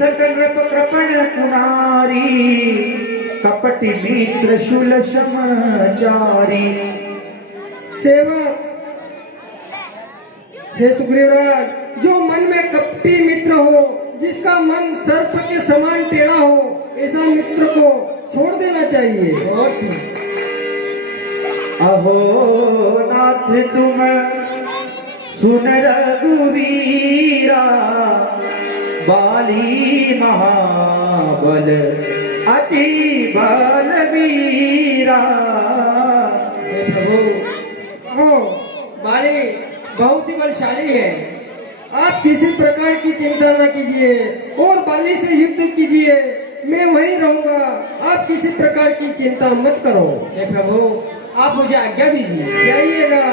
Sutton रप कृपण कुनारी कपटि मित्र शूल समाचारी। सेवक हे सुग्रीवराज, जो मन में कपटी मित्र हो, जिसका मन सर्प के समान टेढ़ा हो, ऐसा मित्र को छोड़ देना चाहिए। और अहो नाथ तुम सुन रघुवीरा, बाली महाबल अति बलवीरा। प्रभु बाली बहुत ही बलशाली है, आप किसी प्रकार की चिंता न कीजिए और बाली से युद्ध कीजिए, मैं वहीं रहूंगा, आप किसी प्रकार की चिंता मत करो। हे प्रभु आप मुझे आज्ञा दीजिए, जाइएगा,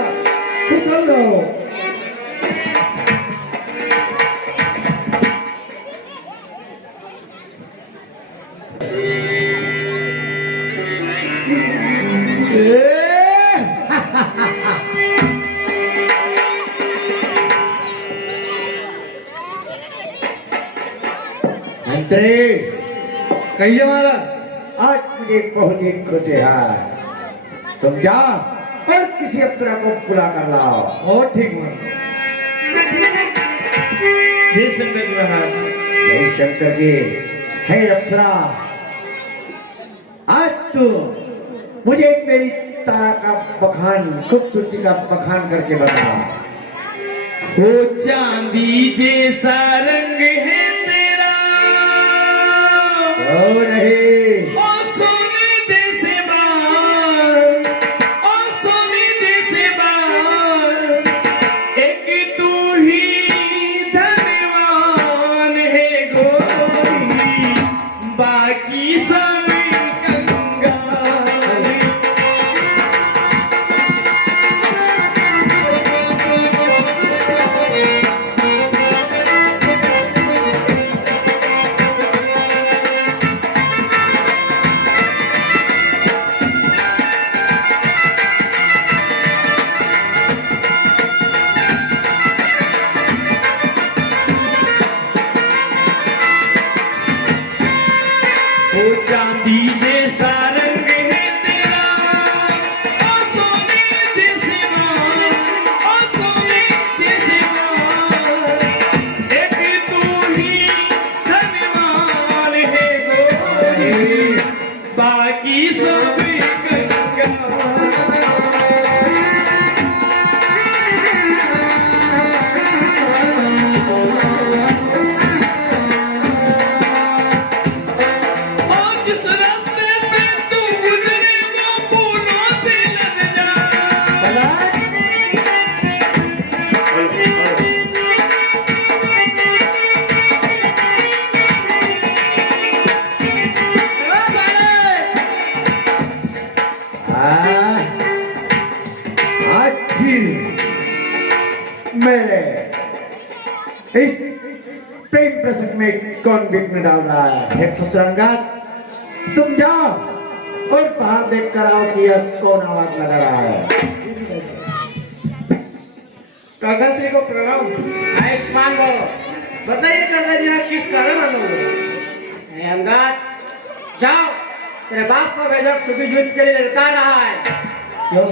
कुशल रहो। कहिए महाराज, आज मुझे बहुत ही खुशी है, तुम जाओ और किसी अप्सरा को बुला कर लाओ। और ठीक जय शंकर जी महाराज। जय शंकर जी। हे अप्सरा, आज तू मुझे मेरी तारा का बखान, खूबसूरती का बखान करके बता। वो चांदी जैसा रंग है तेरा, ओ नहीं, ओ सोने जैसे बाल, ओ सोने जैसे बाल, एक तू ही धनवान है गोरी, बाकी सब कंगाल। वो चांदी जैसा रंग है तेरा, ओ सोने जैसे बाल, ओ सोने जैसे बाल, एक तू ही धनवान है गोरी, बाकी सब कंगाल। जिस रास्ते से तू गुजरे वो फूलों से लग जा, आज फिर मेरे इस प्रेम प्रसंग में कौन विघ्न डाल रहा है? हे पुत्रंगा, तुम जाओ और बाहर देख कर आओ कि यह कौन आवाज लगा रहा है। काका श्री को प्रणाम। आयुष्मान भव। बताइए काका जी, आप किस कारण आए हो? अंगात, जाओ, तेरे बाप को भेजो, सुबह युद्ध के लिए लड़का रहा है। क्यों?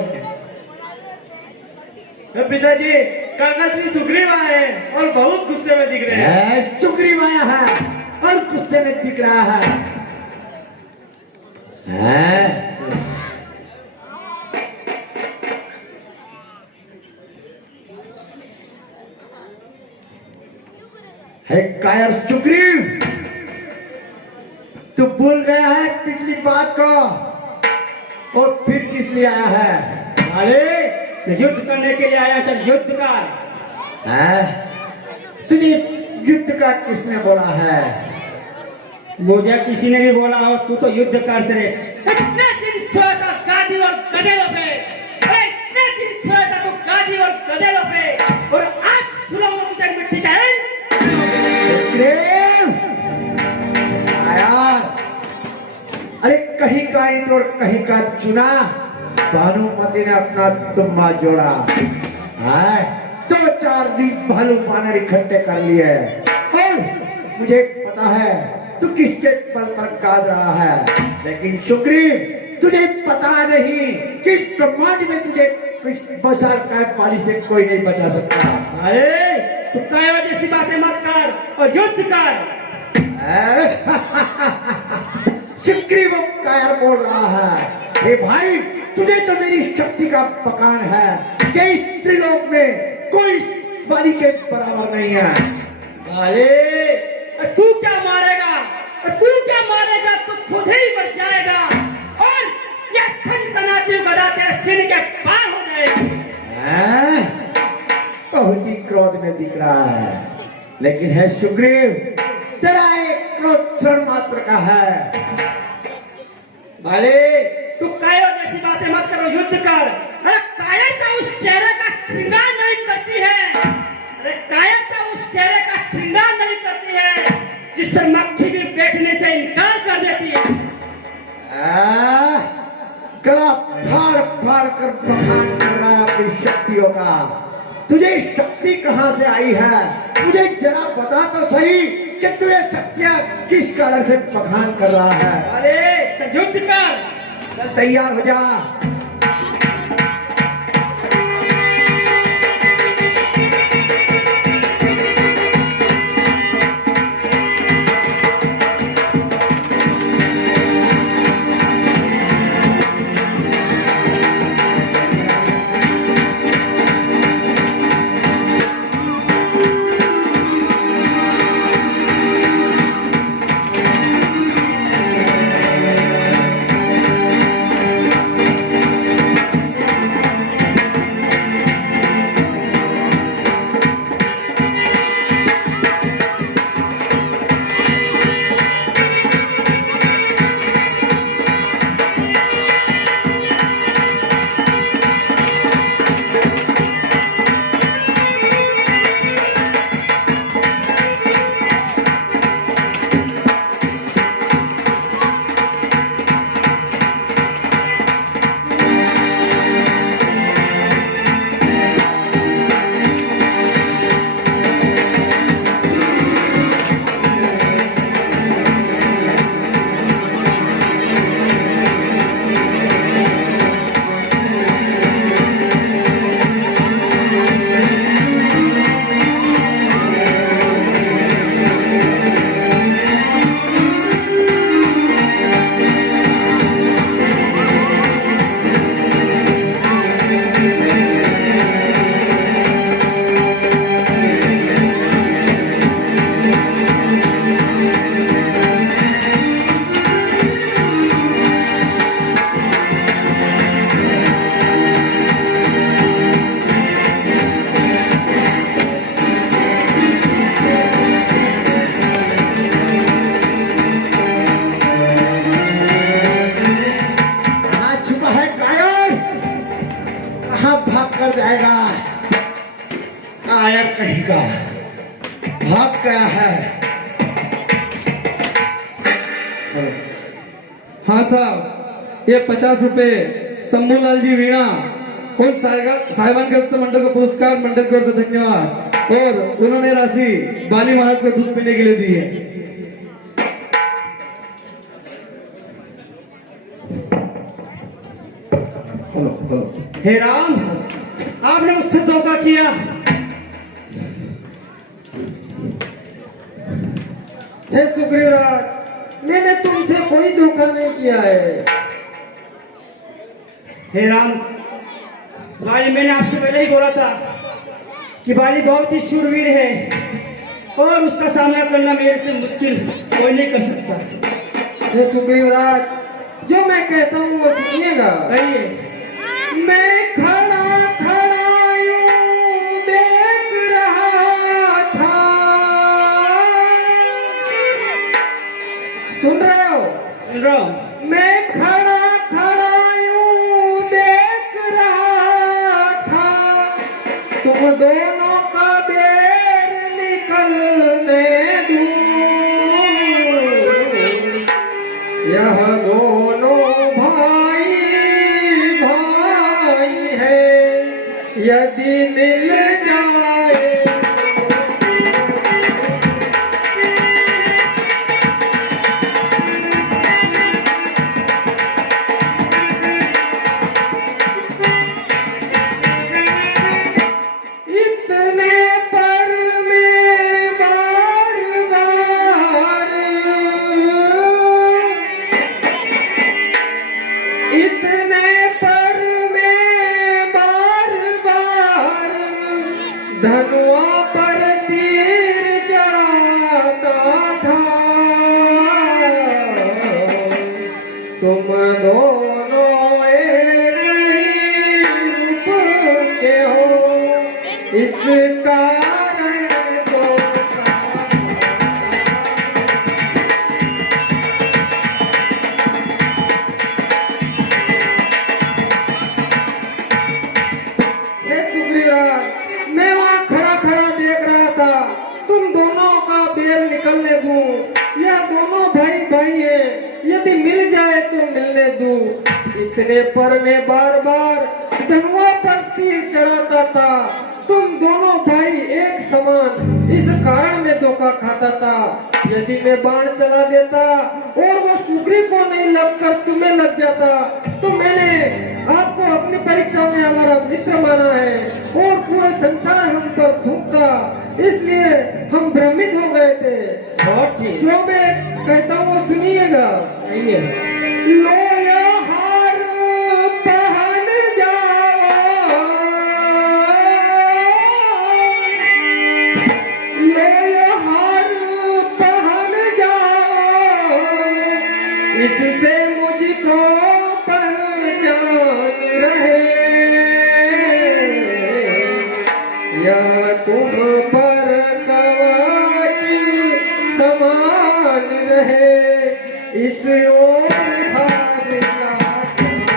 पिताजी, काका श्री सुग्रीव आए हैं और बहुत गुस्से में दिख रहे हैं। सुग्रीव आया है और गुस्से में दिख रहा है। है कायर सुग्रीव, तू भूल गया है पिछली बात को और फिर किस लिए आया है? अरे युद्ध करने के लिए आया, चल युद्ध कर। तुझे युद्ध का किसने बोला है? मुझे किसी ने भी बोला हो, तू तो युद्ध कर से इतने दिन सोया था गादी और गधेड़ों पे, इतने दिन सोया था तो गादी और गधेड़ों पे, और आज सुना हो तुझे मिट्टी का है। अरे कहीं का ईंट और कहीं का चुना, भानुमति ने अपना तुम्मा जोड़ा है, 2-4 बीज भालू बानर इकट्ठे कर लिए और मुझे पता है तू किसके पल पर काज रहा है, लेकिन सुग्रीव तुझे पता नहीं कि इस ब्रह्मांड में तुझे बचा कर पानी से कोई नहीं बचा सकता। अरे तू काया जैसी बातें मत कर और युद्ध कर। सुग्रीव कायर बोल रहा है। हे भाई, तुझे तो मेरी शक्ति का पकान है कि इस त्रिलोक में कोई बाली के बराबर नहीं है। अरे तू क्या मारेगा, तू क्या मारेगा, तू खुद ही मर जाएगा और यह सनसनाती गदा तेरे सिर के पार हो जाएगी। बहुत ही क्रोध में दिख रहा है, लेकिन है सुग्रीव, तेरा एक क्रोध क्षण मात्र का है। भाले तू काया जैसी बातें मत करो, युद्ध कर। अरे कायरता उस चेहरे का श्रृंगार नहीं करती है, अरे कायरता उस चेहरे का श्रृंगार नहीं करती है जिस पर मक्खी भी बैठने से इनकार कर देती है। गला फाड़ फाड़ कर बखान कर रहा है अपनी शक्तियों का। तुझे शक्ति कहां से आई है, मुझे जरा बता तो सही कि तुझे शक्तियां किस कारण से बखान कर रहा है। अरे युद्ध कर, तैयार हो जा। कहेगा भाग गया है। हाँ साहब, ये 50 रुपए शंभूलाल जी वीणा उन साहिबान के मंडल को पुरस्कार मंडल की ओर से धन्यवाद, और उन्होंने राशि बाली महाराज को दूध पीने के लिए दी है। हे राम, आपने मुझसे धोखा किया। हे सुग्रीवराज, मैंने तुमसे कोई धोखा नहीं किया है। हे राम, बाली, मैंने आपसे पहले ही बोला था कि बाली बहुत ही शूरवीर है और उसका सामना करना मेरे से मुश्किल कोई नहीं कर सकता। हे सुग्रीवराज, जो मैं कहता हूँ वो सुनिएगा। कहिए। मैं खड़ा खड़ा यूं देख रहा था, सुन रहे हो? सुन रहा हूं। मैं खड़ा खड़ा यूं देख रहा था, तुम दोनों का बेर निकलने दूं। यह दोनों यदि मिल जाए इतने पर मैं बार बार धनुआ पर तीर चढ़ाता था। तुम दोनों भाई एक समान, इस कारण मैं धोखा खाता था। यदि मैं बाण चला देता और वो सुग्रीव को नहीं लगकर तुम्हें लग जाता तो मैंने आपको अपनी परीक्षा में हमारा मित्र माना है और पूरा संसार हम पर थूकता, इसलिए हम भ्रमित हो गए थे। बहुत ठीक। जो मैं कहता हूँ वो सुनिएगा। लोया हार पहन जाओ, लोया हार पहन जाओ, इससे मुझको पहचान रहे, या तुम पर कवच समान रहे, इस ओर हार लाट रहे।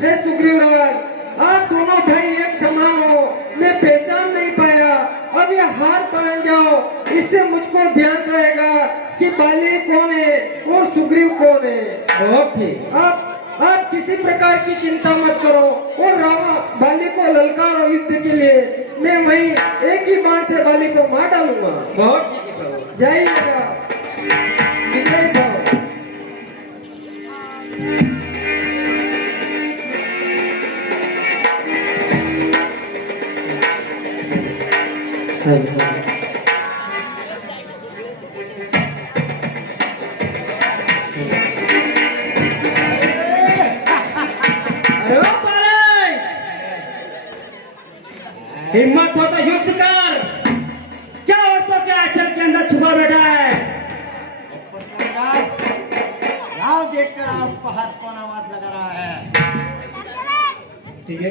हे सुग्रीवराज, आप दोनों भाई एक समान हो, मैं पहचान नहीं पाया। अब ये हार पहन जाओ, इससे मुझको ध्यान रहेगा कि बाली कौन है और सुग्रीव कौन है। बहुत ठीक। आप किसी प्रकार की चिंता मत करो और रावण बाली को ललकारो युद्ध के लिए। मैं वही एक ही बाण से बाली को मार डालूंगा। बहुत ठीक प्रभु। जाइएगा, विजय भव। अरे ओ बाले! हिम्मत हो तो युद्ध कर। क्या औरतों के आंचल के अंदर छुपा बैठा है? गाँव देखकर आपको हर कौन आवाज लगा रहा है। ठीक है।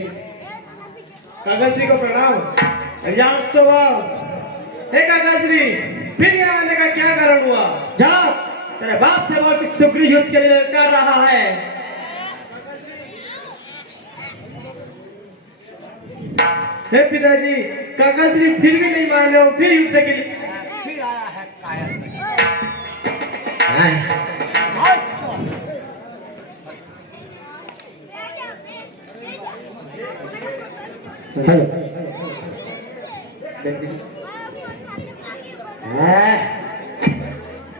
काकाश्री को प्रणाम। तो हे काकाश्री, फिर यहाँ आने का क्या कारण हुआ? जा तेरे बाप से बोल कि सुग्रीव युद्ध के लिए ललकार रहा है। हे पिताजी, काकाश्री फिर भी नहीं मान रहे हो, फिर युद्ध के लिए। फिर आया है कायर।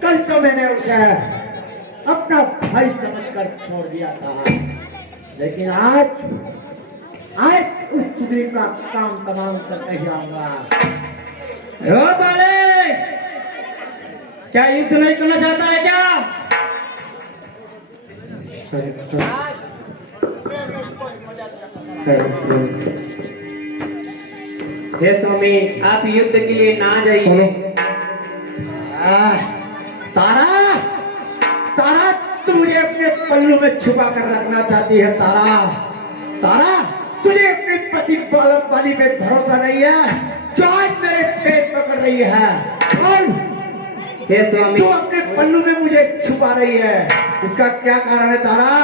कल तो मैंने उसे अपना भाई समझकर छोड़ दिया था, लेकिन आज उस सुग्रीव का काम तमाम करके ही आऊंगा। ओ बाले, क्या युद्ध नहीं करना चाहता है क्या? हे स्वामी, आप युद्ध के लिए ना जाइए। तारा, तारा तू मुझे अपने पल्लू में छुपा कर रखना चाहती है। तारा, तारा तुझे अपने पति बाली पे भरोसा नहीं है जो आज मेरे पेट पकड़ रही है, और हे स्वामी, तू अपने पल्लू में मुझे छुपा रही है। इसका क्या कारण है तारा?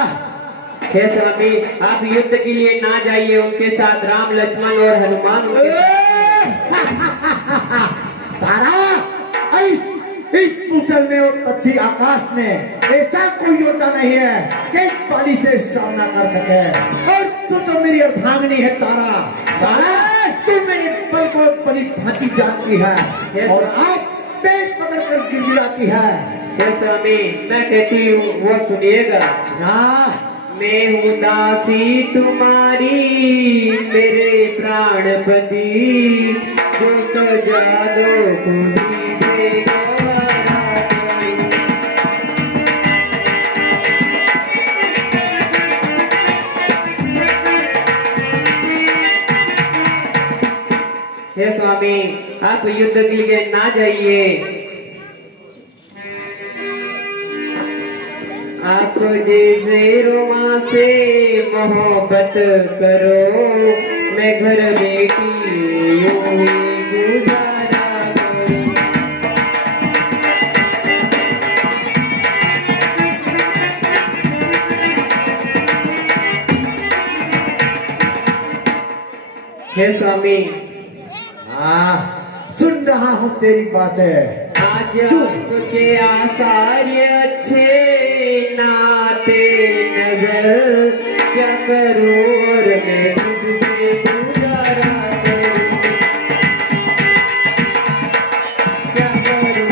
हे स्वामी, आप युद्ध के लिए ना जाइए। उनके साथ राम, लक्ष्मण और हनुमान तारा, इस पूतल में और पृथ्वी आकाश में ऐसा कोई योद्धा नहीं है कि इस पानी से सामना कर सके, और तू तो मेरी अर्धांगिनी है। तारा, तारा तू मेरे बल को बड़ी भांति जानती है और आप पेट पकड़कर गिड़गिड़ाती है। हे स्वामी, मैं कहती हूँ वो सुनिएगा। ना, मैं हूँ दासी तुम्हारी, मेरे प्राणपति, जो सजा दो खुदी से गवारा दो। हे स्वामी, आप युद्ध के लिए ना जाइए। आप जैसे रोमा से मोहब्बत करो, मैं घर बेटी यूं ही गुजारा करूं। हे स्वामी, सुन रहा हूँ तेरी बातें। आज आपके आसार्य अच्छे नाते नजर, क्या करूं और मैं तुझसे गुजारा करूं, क्या करूं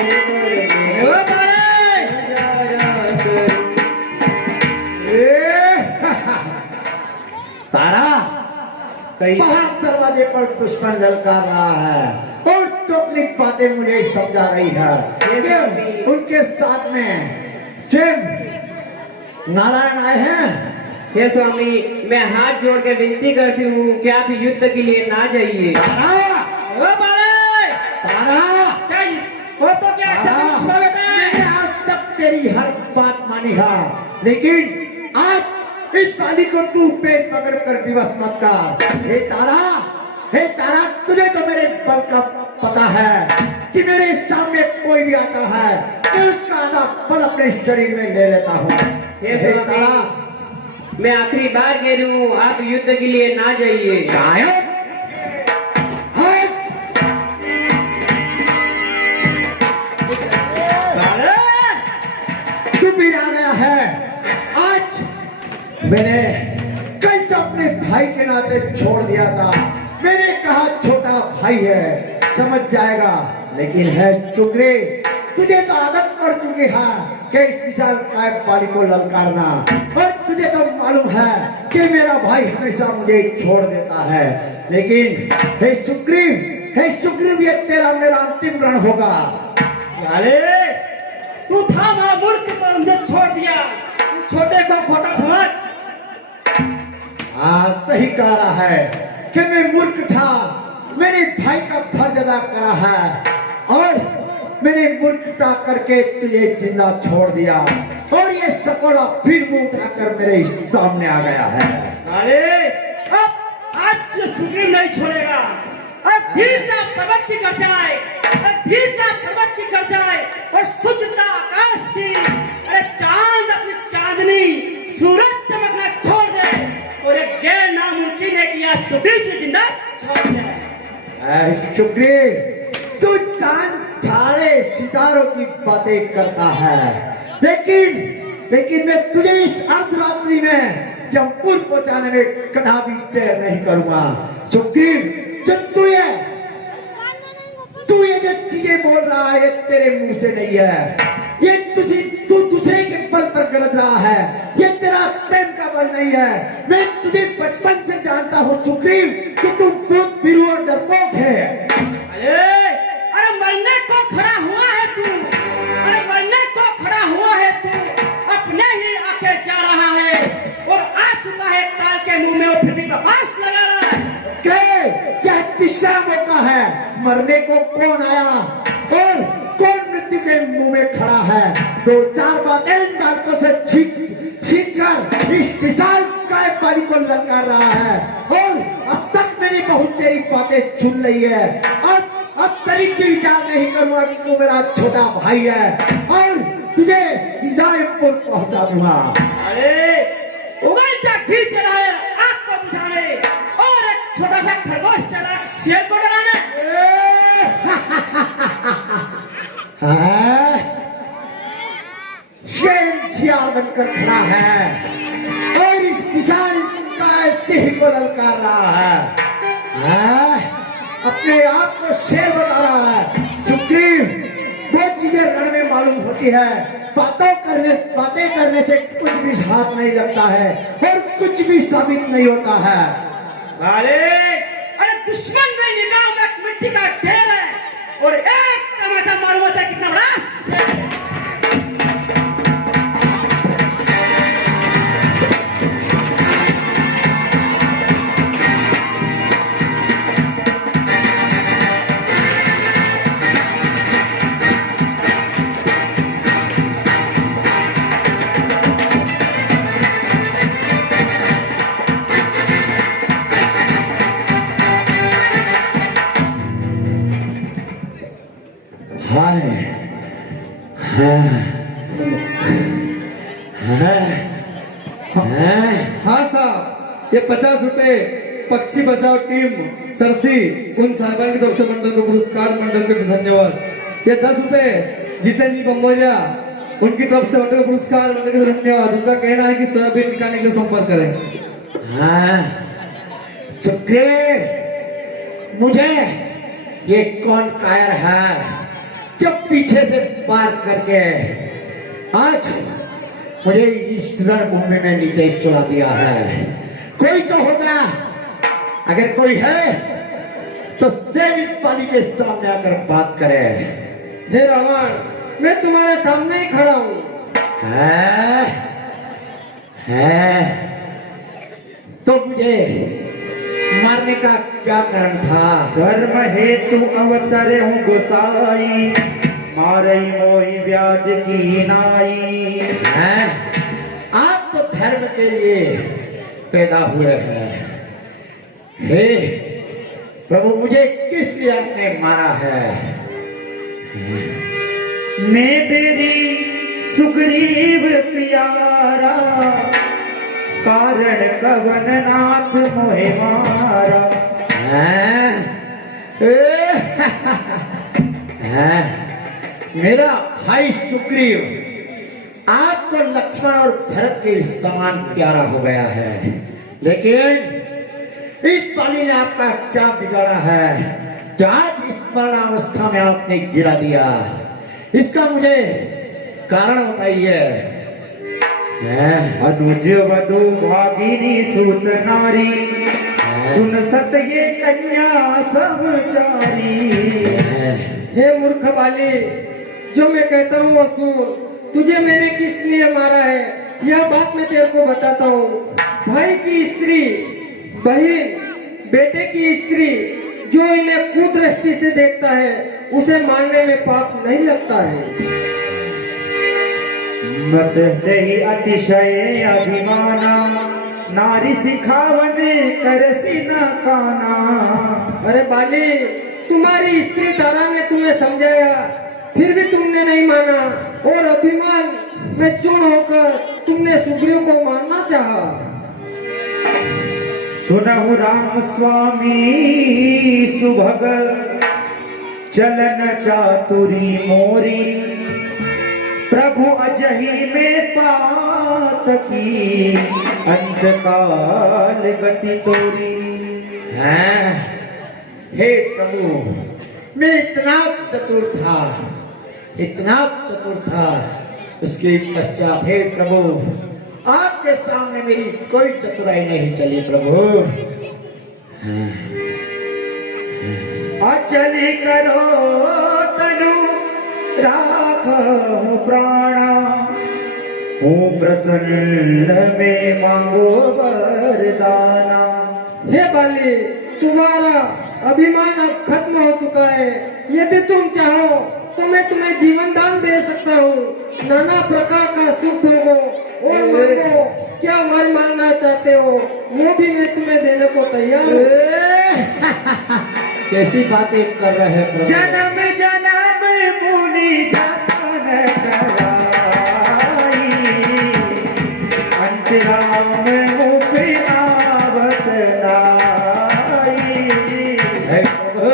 और मैं गुजारा करूं। तारा कहीं बाहर दरवाजे पर दुश्मन ललकार रहा है और तो अपनी बातें मुझे समझा रही है कि उनके साथ में स्वयं नारायण आए हैं। हे स्वामी, मैं हाथ जोड़ के विनती करती हूँ कि आप युद्ध के लिए ना जाइए। तारा, तारा, वो तो क्या तारा, मैंने आज तक तेरी हर बात मानी है, लेकिन आज इस बाली को तू पेट पकड़ कर विवश मत कर। हे तारा, तुझे तो मेरे बल का पता है कि मेरे सामने कोई भी आता है तो उसका आधा बल अपने शरीर में ले लेता हूँ। हे तारा, मैं आखिरी बार कह रही हूँ, आप युद्ध के लिए ना जाइए। तू भी आ गया है। आज मैंने कल तो अपने भाई के नाते छोड़ दिया था, मैंने कहा छोटा भाई है समझ जाएगा, लेकिन है टुकड़े, तुझे तो आदत पड़ चुकी है कि इस विशाल काय पाली को ललकारना, और तुझे तो मालूम है कि मेरा भाई हमेशा मुझे छोड़ देता है, लेकिन हे सुग्रीव, ये तेरा मेरा अंतिम रण होगा। तू था वहां मूर्ख तो मुझे छोड़ दिया, तू छोटे को खोटा समझ। सही कह रहा है कि मैं मूर्ख था, मेरे भाई का फर्ज अदा करा है और मैंने मूर्खता करके तुझे जिंदा छोड़ दिया, और ये सकोड़ा फिर मुंह उठाकर मेरे सामने आ गया है। अरे अब आज सुग्रीव नहीं छोड़ेगा, अब धीरता पर्वत की कर जाए, धीरता पर्वत की कर जाए और शुद्धता आकाश की, अरे चांद अपनी चांदनी सूरज चमकना छोड़ दे, और एक गैर नामुमकिन है कि यह सुग्रीव की जिंदा छोड़ दे। सुग्रीव, तू चांद सारे सितारों की बातें करता है, लेकिन मैं तुझे इस अर्धरात्रि में जमपुर पहुंचाने में कदापि देर नहीं करूंगा। सुग्रीव, जब तू ये जो चीजें बोल रहा है ये तेरे मुंह से नहीं है, ये तू दूसरे के बल पर गलत रहा है, ये तेरा प्रेम का बल नहीं है। मैं तुझे बचपन से जानता हूँ सुग्रीव कि तू दूध पीरू और डरपोक है। अरे मरने को खड़ा हुआ है तू, अरे मरने को खड़ा हुआ है तू, अपने ही आके जा रहा है और आ चुका है ताल के मुंह में, और फिर भी बकवास लगा रहा है। क्या तीसरा मौका है, मरने को कौन आया और कौन मृत्यु के मुंह में खड़ा है? दो चार बातें इन बातों से सीख कर इस विशाल काय पाली को ललकार रहा है, और अब तक मेरी बहुत तेरी बातें सुन रही है। अब तरीके विचार नहीं करूंगा कि तू मेरा छोटा भाई है और तुझे सीधा इम्पुर पहुंचा दूंगा। अरे उगलता घी चला है आग को बुझाने, और एक छोटा सा खरगोश चला शेर को डराने। शेर सियार बनकर खड़ा है और इस विशाल काय सिंह को ललकार रहा है, अपने आप को शेर बता रहा है। सुग्रीव, वो चीजें रण में मालूम होती है, बातें करने से कुछ भी हाथ नहीं लगता है और कुछ भी साबित नहीं होता है। अरे दुश्मन में निगाह में मिट्टी का ढेर है और एक तमाचा मालूम होता है कितना बड़ा शेर है। हाँ साहब, ये 50 रुपए पक्षी बचाओ टीम सरसी उन साहबान की तरफ से मंडल को पुरस्कार मंडल को धन्यवाद। ये 10 रुपए जितेंद्र बम्बोरिया उनकी तरफ से मंडल को पुरस्कार मंडल को धन्यवाद। उनका कहना है कि सोयाबीन निकालने के लिए संपर्क करें। हाँ सुखदेव, मुझे ये कौन कायर है जो पीछे से पार करके आज मुझे इस रणभूमि में नीचे सुला दिया है। कोई तो होगा, अगर कोई है तो स्वयं इस पानी के सामने आकर बात करे। हे रावण, मैं तुम्हारे सामने ही खड़ा हूँ। है तो मुझे मारने का क्या कारण था? धर्म हेतु अवतरे हूँ गोसाई, मारई मोहि व्याज की नाई। हैं? आप तो धर्म के लिए पैदा हुए हैं। हे प्रभु, मुझे किस लिए आपने मारा है? मैं तेरी सुग्रीव प्यारा, कारण कवन नाथ मोहे मारा। मेरा भाई सुग्रीव आपको लक्ष्मण और भरत के समान प्यारा हो गया है, लेकिन इस पाली ने आपका क्या बिगाड़ा है जो आज इस मरणावस्था में आपने गिरा दिया? इसका मुझे कारण बताइए। अनुज वधु भागिनी सूत नारी, सुन सत ये कन्या समचारी। हे मूर्ख बाली, जो मैं कहता हूँ वो सुन। तुझे मैंने किस लिए मारा है यह बात मैं तेरे को बताता हूँ। भाई की स्त्री, बहन, बेटे की स्त्री जो इन्हें कुदृष्टि से देखता है उसे मारने में पाप नहीं लगता है। मत दही अतिशय अभिमाना, नारी सिखावने करसी न काना। अरे बाली, तुम्हारी स्त्री तारा ने तुम्हें समझाया, फिर भी तुमने नहीं माना और अभिमान में चूर्ण होकर तुमने सुग्रीव को मारना चाहा। सुनहु राम स्वामी सुभग, चलन चातुरी मोरी। प्रभु अजही में पात की, अंतकाल गति तोरी। हे प्रभु, मैं इतना चतुर था, इतना चतुर था, उसके पश्चात हे प्रभु आपके सामने मेरी कोई चतुराई नहीं चली। प्रभु अचली करो तनु राखो प्राणा, हूँ प्रसन्न में मांगो वरदाना। हे बाली, तुम्हारा अभिमान अब खत्म हो चुका है। यदि तुम चाहो तो मैं तुम्हें जीवन दान दे सकता हूँ। नाना प्रकार का सुख होगो और मांगो, क्या वर मांगना चाहते हो वो भी मैं तुम्हें देने को तैयार हूँ। कैसी बातें कर रहे हैं प्रभु? जन्म जन्म मुनि जतन कराई, अंतराम मुख आवत नाई। हे प्रभु,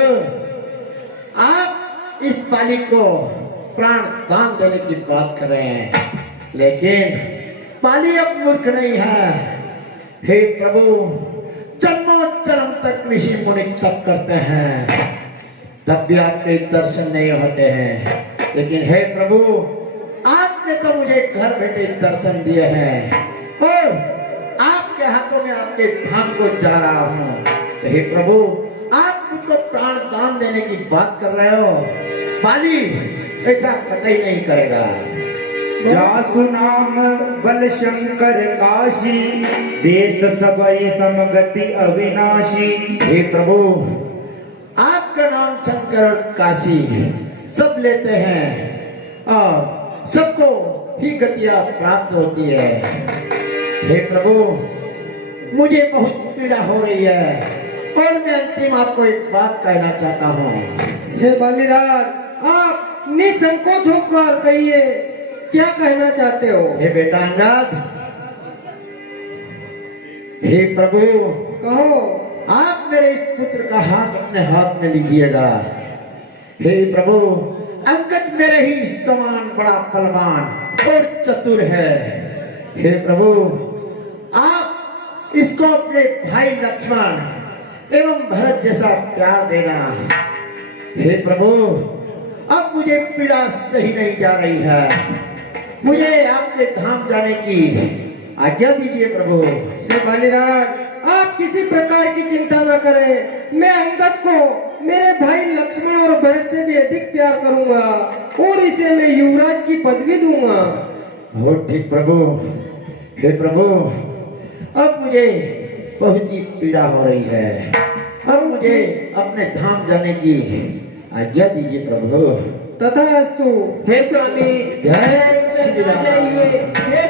आप इस बाली को प्राण दान देने की बात कर रहे हैं, लेकिन बाली अब मूर्ख नहीं है। हे प्रभु, जन्मों जन्म तक ऋषि मुनि तप करते हैं, तब भी आपके दर्शन नहीं होते हैं। लेकिन हे प्रभु, आपने तो मुझे घर बैठे दर्शन दिए हैं और आपके हाथों में आपके धाम को जा रहा हूँ। तो हे प्रभु, आप मुझको प्राण दान देने की बात कर रहे हो। बाली ऐसा कतई नहीं करेगा। जासु नाम बल शंकर काशी, देत सबई समगति अविनाशी। हे प्रभु, आपका नाम शंकर और काशी सब लेते हैं और सबको ही गतियां प्राप्त होती है। हे प्रभु, मुझे बहुत पीड़ा हो रही है और मैं अंतिम आपको एक बात कहना चाहता हूँ। हे बालीराज, आप निसंकोच होकर कहिए, क्या कहना चाहते हो? हे बेटा अंगद, हे प्रभु, कहो। आप मेरे इस पुत्र का हाथ अपने हाथ में लीजिएगा। हे प्रभु, अंगद मेरे ही समान बड़ा बलवान और चतुर है। हे प्रभु, आप इसको अपने भाई लक्ष्मण एवं भरत जैसा प्यार देना। हे प्रभु, अब मुझे पीड़ा सही नहीं जा रही है, मुझे आपके धाम जाने की आज्ञा दीजिए प्रभु। हे बालीराज, आप किसी प्रकार की चिंता न करें। मैं अंगद को मेरे भाई लक्ष्मण और भरत से भी अधिक प्यार करूंगा और इसे मैं युवराज की पदवी दूंगा। हो ठीक प्रभु। हे प्रभु, अब मुझे बहुत ही पीड़ा हो रही है, अब मुझे अपने धाम जाने की आज्ञा दीजिए प्रभु। तथास्तु। हे स्वामी, जय श्री ना राम। जाइए। हे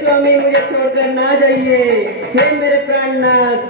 स्वामी, मुझे छोड़कर ना जाइए। हे मेरे प्राणनाथ।